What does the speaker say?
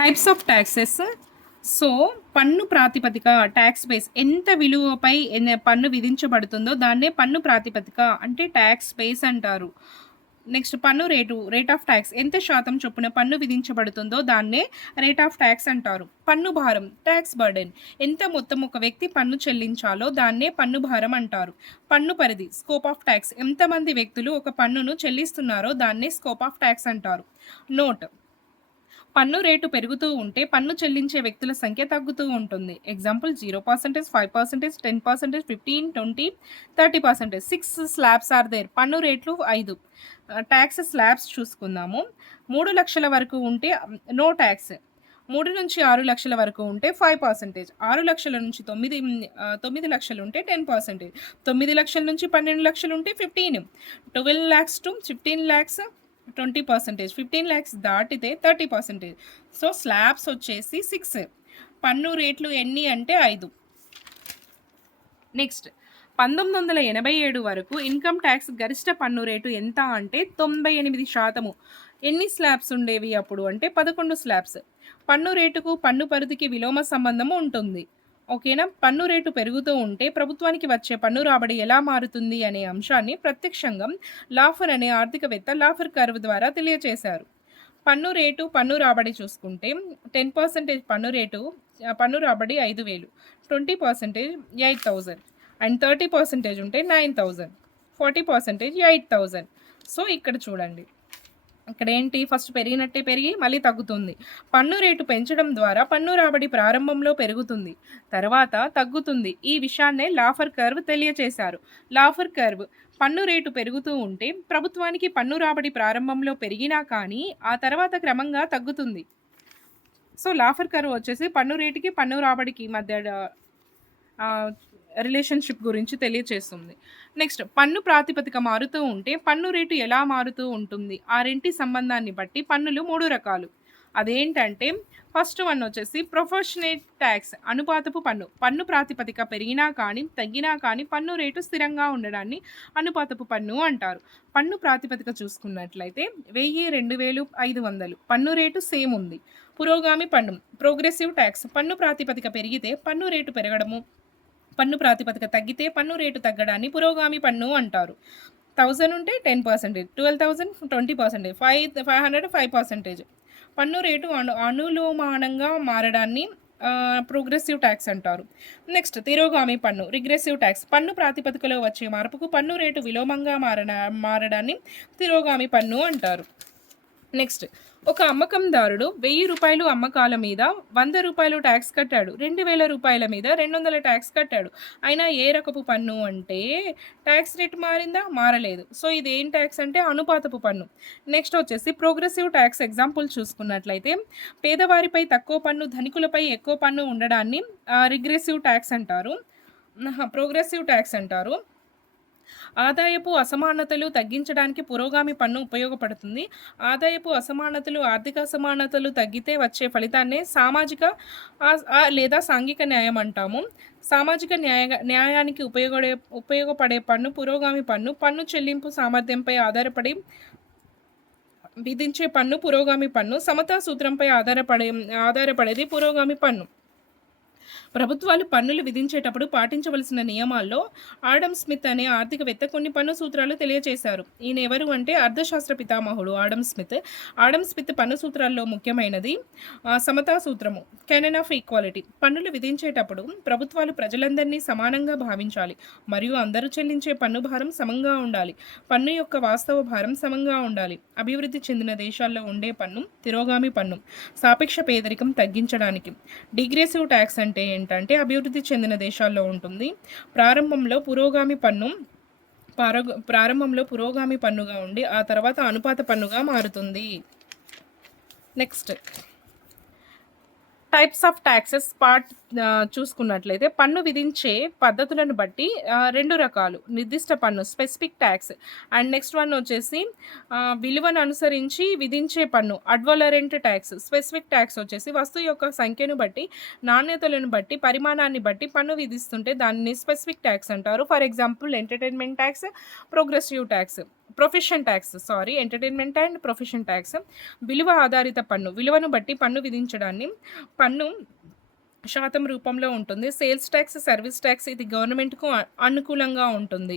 Types of taxes. So, పన్ను ప్రాతిపదిక tax base ఎంత విలువపై పన్ను విధించబడుతుందో దాన్నే పన్ను ప్రాతిపదిక అంటే ట్యాక్స్ బేస్ అంటారు. నెక్స్ట్ పన్ను రేటు, రేట్ ఆఫ్ ట్యాక్స్ ఎంత శాతం చొప్పున పన్ను విధించబడుతుందో దాన్నే రేట్ ఆఫ్ ట్యాక్స్ అంటారు. పన్ను భారం ట్యాక్స్ బర్డెన్ ఎంత మొత్తం ఒక వ్యక్తి పన్ను చెల్లించాలో దాన్నే పన్ను భారం అంటారు. పన్ను పరిధి స్కోప్ ఆఫ్ ట్యాక్స్ ఎంతమంది వ్యక్తులు ఒక పన్నును చెల్లిస్తున్నారో దాన్నే స్కోప్ ఆఫ్ ట్యాక్స్ అంటారు. నోట్ పన్ను రేటు పెరుగుతూ ఉంటే పన్ను చెల్లించే వ్యక్తుల సంఖ్య తగ్గుతూ ఉంటుంది. ఎగ్జాంపుల్ 0%, 5%, 10%, 15, 20, 30%. 6 slabs are there. పన్ను రేట్లు 5. ట్యాక్స్ స్లాబ్స్ చూసుకుందాము. 3 లక్షల వరకు ఉంటే నో ట్యాక్స్. 3 నుంచి 6 లక్షల వరకు ఉంటే 5%. 6 లక్షల నుంచి 9 లక్షలు ఉంటే 10%. 9 లక్షల నుంచి 12 లక్షలు ఉంటే 15. 12 lakhs to 15 lakhs 20%. 15 lakhs దాటితే 30%. సో స్లాబ్స్ వచ్చేసి 6. పన్ను రేట్లు ఎన్ని అంటే 5. నెక్స్ట్ 1987 వరకు ఇన్కమ్ ట్యాక్స్ గరిష్ట పన్ను రేటు ఎంత అంటే 98%. ఎన్ని స్లాబ్స్ ఉండేవి అప్పుడు అంటే 11 స్లాబ్స్. పన్ను రేటుకు పన్ను పరిధికి విలోమ సంబంధం ఉంటుంది. ఓకేనా. పన్ను రేటు పెరుగుతూ ఉంటే ప్రభుత్వానికి వచ్చే పన్ను రాబడి ఎలా మారుతుంది అనే అంశాన్ని ప్రత్యక్షంగా లాఫర్ అనే ఆర్థికవేత్త లాఫర్ కర్వ్ ద్వారా తెలియచేశారు. పన్ను రేటు పన్ను రాబడి చూసుకుంటే 10% పన్ను రాబడి 5,000, 20% 8,000 అండ్ 30% ఉంటే 9,000, 40% 8,000. సో ఇక్కడ చూడండి, ఇక్కడ ఏంటి ఫస్ట్ పెరిగినట్టే పెరిగి మళ్ళీ తగ్గుతుంది. పన్ను రేటు పెంచడం ద్వారా పన్ను రాబడి ప్రారంభంలో పెరుగుతుంది, తర్వాత తగ్గుతుంది. ఈ విషయాన్నే లాఫర్ కర్వ్ తెలియచేశారు. లాఫర్ కర్వ్ పన్ను రేటు పెరుగుతూ ఉంటే ప్రభుత్వానికి పన్ను రాబడి ప్రారంభంలో పెరిగినా కానీ ఆ తర్వాత క్రమంగా తగ్గుతుంది. సో లాఫర్ కర్వ్ వచ్చేసి పన్ను రేటుకి పన్ను రాబడికి మధ్య రిలేషన్షిప్ గురించి తెలియచేస్తుంది. నెక్స్ట్ పన్ను ప్రాతిపదిక మారుతూ ఉంటే పన్ను రేటు ఎలా మారుతూ ఉంటుంది? ఆ రెంటి సంబంధాన్ని బట్టి పన్నులు 3 రకాలు. అదేంటంటే ఫస్ట్ వన్ వచ్చేసి ప్రొపోర్షనేట్ ట్యాక్స్, అనుపాతపు పన్ను. పన్ను ప్రాతిపదిక పెరిగినా కానీ తగ్గినా కానీ పన్ను రేటు స్థిరంగా ఉండడాన్ని అనుపాతపు పన్ను అంటారు. పన్ను ప్రాతిపదిక చూసుకున్నట్లయితే 1000, 2000, 500 పన్ను రేటు సేమ్ ఉంది. పురోగామి పన్ను ప్రోగ్రెసివ్ ట్యాక్స్, పన్ను ప్రాతిపదిక పెరిగితే పన్ను రేటు పెరగడము, పన్ను ప్రాతిపదిక తగ్గితే పన్ను రేటు తగ్గడాన్ని పురోగామి పన్ను అంటారు. 1000 ఉంటే 10%, 12,000 20%, 500 5%. పన్ను రేటు అనులోమానంగా మారడాన్ని ప్రోగ్రెసివ్ ట్యాక్స్ అంటారు. నెక్స్ట్ తిరోగామి పన్ను రిగ్రెసివ్ ట్యాక్స్, పన్ను ప్రాతిపదికలో వచ్చే మార్పుకు పన్ను రేటు విలోమంగా మారడాన్ని తిరోగామి పన్ను అంటారు. నెక్స్ట్ ఒక అమ్మకందారుడు 1000 రూపాయలు అమ్మకాల మీద 100 రూపాయలు ట్యాక్స్ కట్టాడు. 2000 రూపాయల మీద 200 ట్యాక్స్ కట్టాడు. అయినా ఏ రకపు పన్ను అంటే ట్యాక్స్ రేట్ మారిందా? మారలేదు. సో ఇది ఏం ట్యాక్స్ అంటే అనుపాతపు పన్ను. నెక్స్ట్ వచ్చేసి ప్రోగ్రెసివ్ ట్యాక్స్. ఎగ్జాంపుల్ చూసుకున్నట్లయితే పేదవారిపై తక్కువ పన్ను, ధనికులపై ఎక్కువ పన్ను ఉండడాన్ని రిగ్రెసివ్ ట్యాక్స్ అంటారు, ప్రోగ్రెసివ్ ట్యాక్స్ అంటారు. ఆదాయపు అసమానతలు తగ్గించడానికి పురోగామి పన్ను ఉపయోగపడుతుంది. ఆదాయపు అసమానతలు, ఆర్థిక అసమానతలు తగ్గితే వచ్చే ఫలితాన్నే సామాజిక లేదా సాంఘిక న్యాయం అంటాము. సామాజిక న్యాయానికి ఉపయోగపడే పన్ను పురోగామి పన్ను. పన్ను చెల్లింపు సామర్థ్యంపై ఆధారపడి విధించే పన్ను పురోగామి పన్ను. సమతా సూత్రంపై ఆధారపడేది పురోగామి పన్ను. ప్రభుత్వాలు పన్నులు విధించేటప్పుడు పాటించవలసిన నియమాల్లో ఆడమ్ స్మిత్ అనే ఆర్థికవేత్త కొన్ని పన్ను సూత్రాలు తెలియచేశారు. ఈయన ఎవరు అంటే అర్థశాస్త్ర పితామహుడు ఆడమ్ స్మిత్. ఆడమ్ స్మిత్ పన్ను సూత్రాల్లో ముఖ్యమైనది సమతా సూత్రము, కెనన్ ఆఫ్ ఈక్వాలిటీ. పన్నులు విధించేటప్పుడు ప్రభుత్వాలు ప్రజలందరినీ సమానంగా భావించాలి మరియు అందరూ చెల్లించే పన్ను భారం సమంగా ఉండాలి. పన్ను యొక్క వాస్తవ భారం సమంగా ఉండాలి. అభివృద్ధి చెందిన దేశాల్లో ఉండే పన్ను తిరోగామి పన్ను, సాపేక్ష పేదరికం తగ్గించడానికి. డిగ్రెసివ్ ట్యాక్స్ అంటే ఏంటంటే అభివృద్ధి చెందిన దేశాల్లో ఉంటుంది. ప్రారంభంలో పురోగామి పన్నుగా ఉండి ఆ తర్వాత అనుపాత పన్నుగా మారుతుంది. Next types of taxes part చూసుకున్నట్లయితే పన్ను విధించే పద్ధతులను బట్టి 2 రకాలు. నిర్దిష్ట పన్ను specific tax and next one వచ్చేసి విలువను అనుసరించి విధించే పన్ను అడ్వలరెంట్ ట్యాక్స్. స్పెసిఫిక్ ట్యాక్స్ వచ్చేసి వస్తువు యొక్క సంఖ్యను బట్టి, నాణ్యతలను బట్టి, పరిమాణాన్ని బట్టి పన్ను విధిస్తుంటే దానిని స్పెసిఫిక్ ట్యాక్స్ అంటారు. For example entertainment tax, progressive tax. Profession tax sorry entertainment and profession tax. విలువ ఆధారిత పన్ను. విలువను బట్టి పన్ను విధించడాన్ని పన్ను శాతం రూపంలో ఉంటుంది. సేల్స్ ట్యాక్స్, సర్వీస్ ట్యాక్స్ ఇది గవర్నమెంట్‌కు అనుకూలంగా ఉంటుంది.